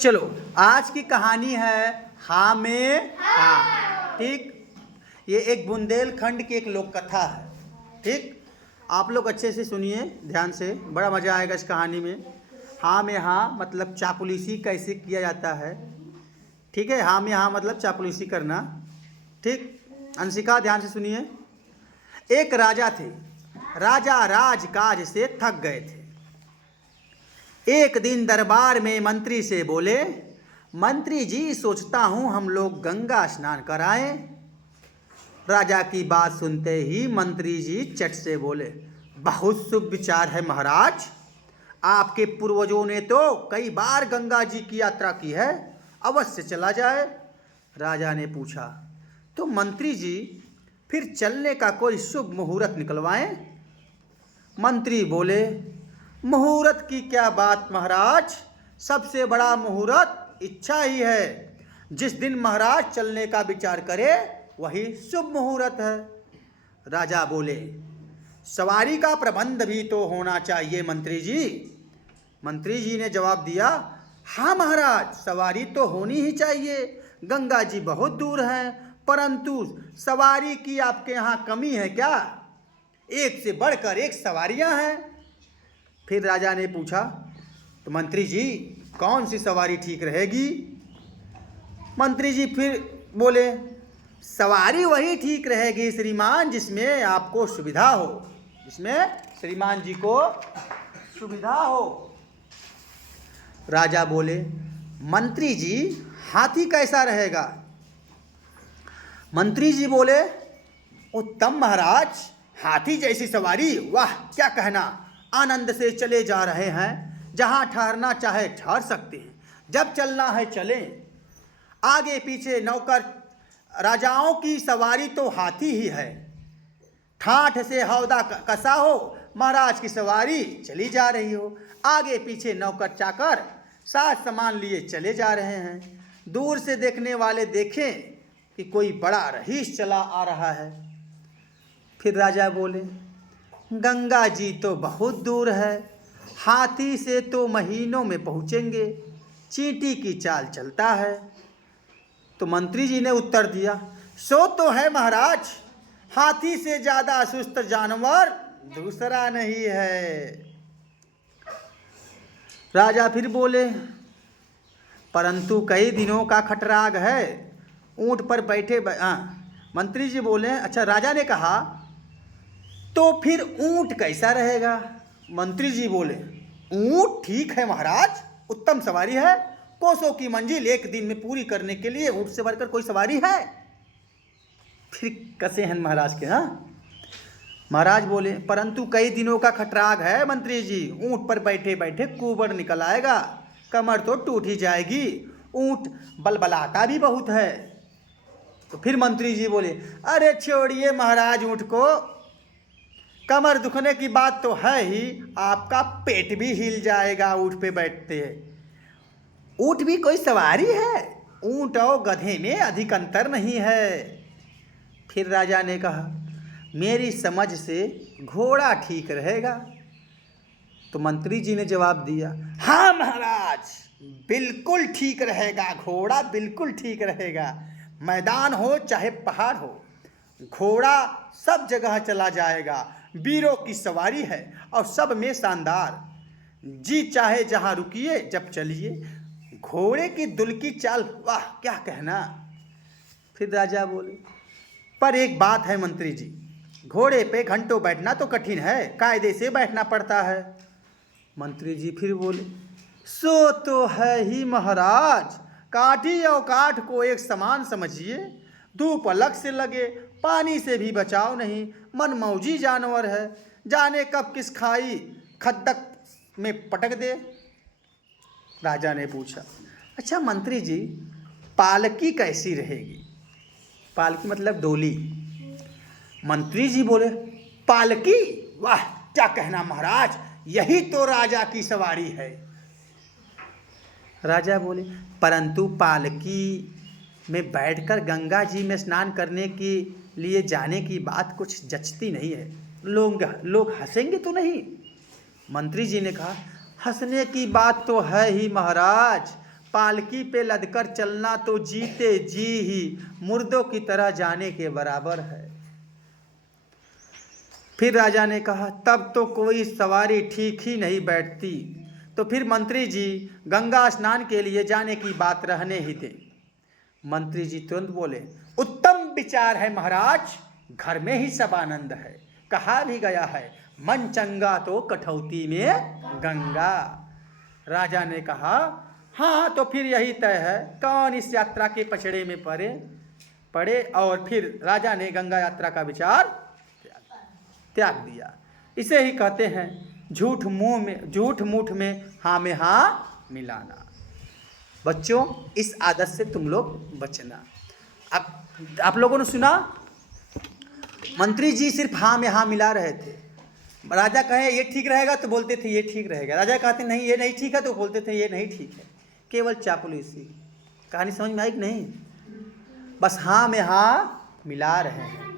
चलो आज की कहानी है हाँ में हाँ। ठीक, ये एक बुंदेलखंड की एक लोक कथा है। ठीक, आप लोग अच्छे से सुनिए ध्यान से, बड़ा मज़ा आएगा इस कहानी में। हाँ में हाँ मतलब चापलूसी कैसे किया जाता है। ठीक है, हाँ में हाँ मतलब चापलूसी करना। ठीक, अंशिका ध्यान से सुनिए। एक राजा थे, राजा राजकाज से थक गए थे। एक दिन दरबार में मंत्री से बोले, मंत्री जी सोचता हूँ हम लोग गंगा स्नान कराएं। राजा की बात सुनते ही मंत्री जी चट से बोले, बहुत शुभ विचार है महाराज, आपके पूर्वजों ने तो कई बार गंगा जी की यात्रा की है, अवश्य चला जाए। राजा ने पूछा, तो मंत्री जी फिर चलने का कोई शुभ मुहूर्त निकलवाएं। मंत्री बोले, मुहूर्त की क्या बात महाराज, सबसे बड़ा मुहूर्त इच्छा ही है। जिस दिन महाराज चलने का विचार करे वही शुभ मुहूर्त है। राजा बोले, सवारी का प्रबंध भी तो होना चाहिए मंत्री जी। मंत्री जी ने जवाब दिया, हाँ महाराज, सवारी तो होनी ही चाहिए। गंगा जी बहुत दूर हैं, परंतु सवारी की आपके यहाँ कमी है क्या? एक से बढ़कर एक सवारियां हैं। फिर राजा ने पूछा, तो मंत्री जी कौन सी सवारी ठीक रहेगी? मंत्री जी फिर बोले, सवारी वही ठीक रहेगी श्रीमान जिसमें आपको सुविधा हो, जिसमें श्रीमान जी को सुविधा हो। राजा बोले, मंत्री जी हाथी कैसा रहेगा? मंत्री जी बोले, उत्तम महाराज, हाथी जैसी सवारी, वाह क्या कहना, आनंद से चले जा रहे हैं, जहां ठहरना चाहे ठहर सकते हैं, जब चलना है चलें। आगे पीछे नौकर, राजाओं की सवारी तो हाथी ही है। ठाठ से हौदा कसा हो, महाराज की सवारी चली जा रही हो, आगे पीछे नौकर चाकर साथ सामान लिए चले जा रहे हैं। दूर से देखने वाले देखें कि कोई बड़ा रईस चला आ रहा है। फिर राजा बोले, गंगा जी तो बहुत दूर है, हाथी से तो महीनों में पहुँचेंगे, चींटी की चाल चलता है। तो मंत्री जी ने उत्तर दिया, सो तो है महाराज, हाथी से ज़्यादा सुस्त जानवर दूसरा नहीं है। राजा फिर बोले, परंतु कई दिनों का खटराग है, ऊंट पर बैठे मंत्री जी बोले, अच्छा राजा ने कहा, तो फिर ऊंट कैसा रहेगा? मंत्री जी बोले, ऊंट ठीक है महाराज, उत्तम सवारी है, कोसों की मंजिल एक दिन में पूरी करने के लिए ऊंट से बढ़कर कोई सवारी है? फिर कसे हैं महाराज के। हाँ, महाराज बोले, परंतु कई दिनों का खटराग है मंत्री जी, ऊंट पर बैठे बैठे कुबड़ निकल आएगा, कमर तो टूट ही जाएगी, ऊंट बलबलाता भी बहुत है। तो फिर मंत्री जी बोले, अरे छोड़िए महाराज ऊंट को, कमर दुखने की बात तो है ही, आपका पेट भी हिल जाएगा ऊंट पे बैठते हैं। ऊंट भी कोई सवारी है, ऊंट और गधे में अधिक अंतर नहीं है। फिर राजा ने कहा, मेरी समझ से घोड़ा ठीक रहेगा। तो मंत्री जी ने जवाब दिया, हाँ महाराज, बिल्कुल ठीक रहेगा, घोड़ा बिल्कुल ठीक रहेगा। मैदान हो चाहे पहाड़ हो, घोड़ा सब जगह चला जाएगा, वीरों की सवारी है और सब में शानदार। जी चाहे जहाँ रुकिए जब चलिए, घोड़े की दुल की चाल, वाह क्या कहना। फिर राजा बोले, पर एक बात है मंत्री जी, घोड़े पे घंटों बैठना तो कठिन है, कायदे से बैठना पड़ता है। मंत्री जी फिर बोले, सो तो है ही महाराज, काठी और काठ को एक समान समझिए, धूप अलग से लगे, पानी से भी बचाव नहीं, मनमौजी जानवर है, जाने कब किस खाई खद्दक में पटक दे। राजा ने पूछा, अच्छा मंत्री जी, पालकी कैसी रहेगी? पालकी मतलब डोली। मंत्री जी बोले, पालकी, वाह क्या कहना महाराज, यही तो राजा की सवारी है। राजा बोले, परंतु पालकी में बैठकर गंगा जी में स्नान करने के लिए जाने की बात कुछ जचती नहीं है, लोग हंसेंगे तो नहीं? मंत्री जी ने कहा, हंसने की बात तो है ही महाराज, पालकी पे लदकर चलना तो जीते जी ही मुर्दों की तरह जाने के बराबर है। फिर राजा ने कहा, तब तो कोई सवारी ठीक ही नहीं बैठती, तो फिर मंत्री जी गंगा स्नान के लिए जाने की बात रहने ही दें। मंत्री जी तुरंत बोले, उत्तम विचार है महाराज, घर में ही सब आनंद है। कहा भी गया है, मन चंगा तो कठौती में गंगा। राजा ने कहा, हाँ तो फिर यही तय है, कौन इस यात्रा के पछड़े में पड़े। और फिर राजा ने गंगा यात्रा का विचार त्याग दिया। इसे ही कहते हैं झूठ मूठ में हाँ में हाँ मिलाना। बच्चों, इस आदत से तुम लोग बचना। अब आप लोगों ने सुना, मंत्री जी सिर्फ हाँ में हाँ मिला रहे थे। राजा कहे ये ठीक रहेगा तो बोलते थे ये ठीक रहेगा, राजा कहते नहीं ये नहीं ठीक है तो बोलते थे ये नहीं ठीक है। केवल चापलूसी। कहानी समझ में आई कि नहीं? बस हाँ में हाँ मिला रहे हैं।